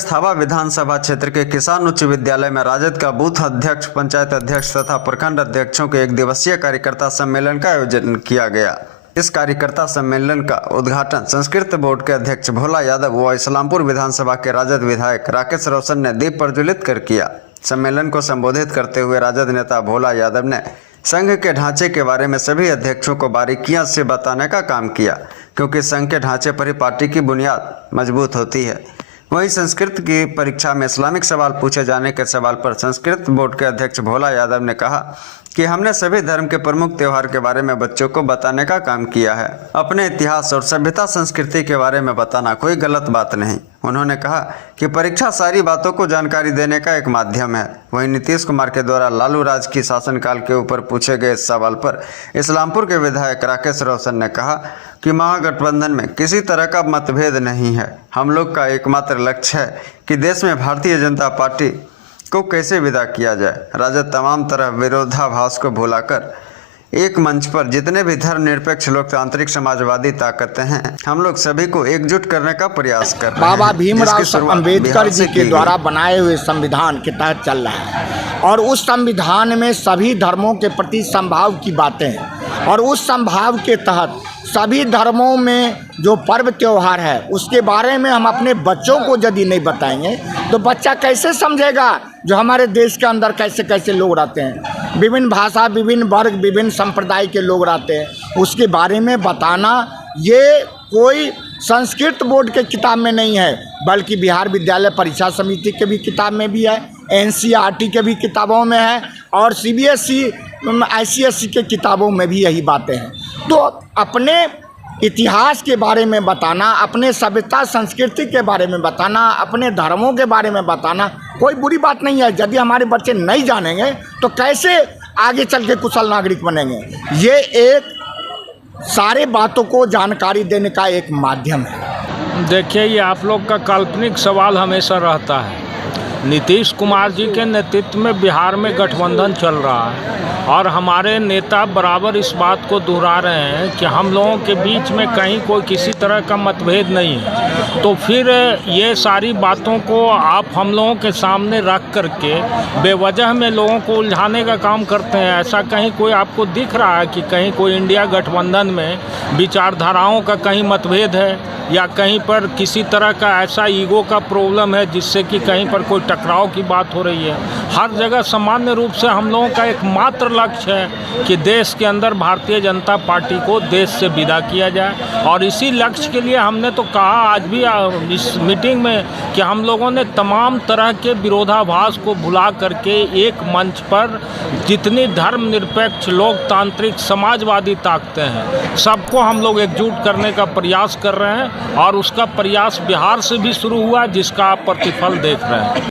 अस्थावा विधानसभा क्षेत्र के किसान उच्च विद्यालय में राजद का बूथ अध्यक्ष, पंचायत अध्यक्ष तथा प्रखंड अध्यक्षों के एक दिवसीय कार्यकर्ता सम्मेलन का आयोजन किया गया। इस कार्यकर्ता सम्मेलन का उद्घाटन संस्कृत बोर्ड के अध्यक्ष भोला यादव व इस्लामपुर विधानसभा के राजद विधायक राकेश रोशन ने दीप प्रज्वलित कर किया। सम्मेलन को संबोधित करते हुए राजद नेता भोला यादव ने संघ के ढांचे के बारे में सभी अध्यक्षों को बारीकियां से बताने का काम किया, क्योंकि संघ के ढांचे पर ही पार्टी की बुनियाद मजबूत होती है। वहीं संस्कृत की परीक्षा में इस्लामिक सवाल पूछे जाने के सवाल पर संस्कृत बोर्ड के अध्यक्ष भोला यादव ने कहा कि हमने सभी धर्म के प्रमुख त्योहार के बारे में बच्चों को बताने का काम किया है। अपने इतिहास और सभ्यता संस्कृति के बारे में बताना कोई गलत बात नहीं। उन्होंने कहा कि परीक्षा सारी बातों को जानकारी देने का एक माध्यम है। वहीं नीतीश कुमार के द्वारा लालू राज की शासनकाल के ऊपर पूछे गए सवाल पर इस्लामपुर के विधायक राकेश रोशन ने कहा कि महागठबंधन में किसी तरह का मतभेद नहीं है। हम लोग का एकमात्र लक्ष्य है कि देश में भारतीय जनता पार्टी को कैसे विदा किया जाए। राजद तमाम तरह विरोधाभास को भुलाकर एक मंच पर जितने भी धर्मनिरपेक्ष लोकतांत्रिक समाजवादी ताकतें हैं, हम लोग सभी को एकजुट करने का प्रयास कर रहे हैं। बाबा भीमराव अम्बेडकर जी के द्वारा बनाए हुए संविधान के तहत चल रहा है और उस संविधान में सभी धर्मों के प्रति समभाव की बातें हैं और उस समभाव के तहत सभी धर्मों में जो पर्व त्योहार है उसके बारे में हम अपने बच्चों को यदि नहीं बताएंगे तो बच्चा कैसे समझेगा जो हमारे देश के अंदर कैसे कैसे लोग रहते हैं, विभिन्न भाषा, विभिन्न वर्ग, विभिन्न संप्रदाय के लोग रहते हैं, उसके बारे में बताना ये कोई संस्कृत बोर्ड के किताब में नहीं है, बल्कि बिहार विद्यालय परीक्षा समिति के भी किताब में भी है, NCERT के भी किताबों में है और CBSE ICSE के किताबों में भी यही बातें हैं। तो अपने इतिहास के बारे में बताना, अपने सभ्यता संस्कृति के बारे में बताना, अपने धर्मों के बारे में बताना कोई बुरी बात नहीं है। यदि हमारे बच्चे नहीं जानेंगे तो कैसे आगे चल के कुशल नागरिक बनेंगे। ये एक सारे बातों को जानकारी देने का एक माध्यम है। देखिए, ये आप लोग का काल्पनिक सवाल हमेशा रहता है। नीतीश कुमार जी के नेतृत्व में बिहार में गठबंधन चल रहा है और हमारे नेता बराबर इस बात को दोहरा रहे हैं कि हम लोगों के बीच में कहीं कोई किसी तरह का मतभेद नहीं है। तो फिर ये सारी बातों को आप हम लोगों के सामने रख करके बेवजह में लोगों को उलझाने का काम करते हैं। ऐसा कहीं कोई आपको दिख रहा है कि कहीं कोई इंडिया गठबंधन में विचारधाराओं का कहीं मतभेद है या कहीं पर किसी तरह का ऐसा ईगो का प्रॉब्लम है जिससे कि कहीं पर कोई टकराव की बात हो रही है। हर जगह सामान्य रूप से हम लोगों का एकमात्र लक्ष्य है कि देश के अंदर भारतीय जनता पार्टी को देश से विदा किया जाए और इसी लक्ष्य के लिए हमने तो कहा आज भी इस मीटिंग में कि हम लोगों ने तमाम तरह के विरोधाभास को भुला करके एक मंच पर जितनी धर्मनिरपेक्ष लोकतांत्रिक समाजवादी ताकतें हैं सबको हम लोग एकजुट करने का प्रयास कर रहे हैं और उसका प्रयास बिहार से भी शुरू हुआ जिसका आप प्रतिफल देख रहे हैं।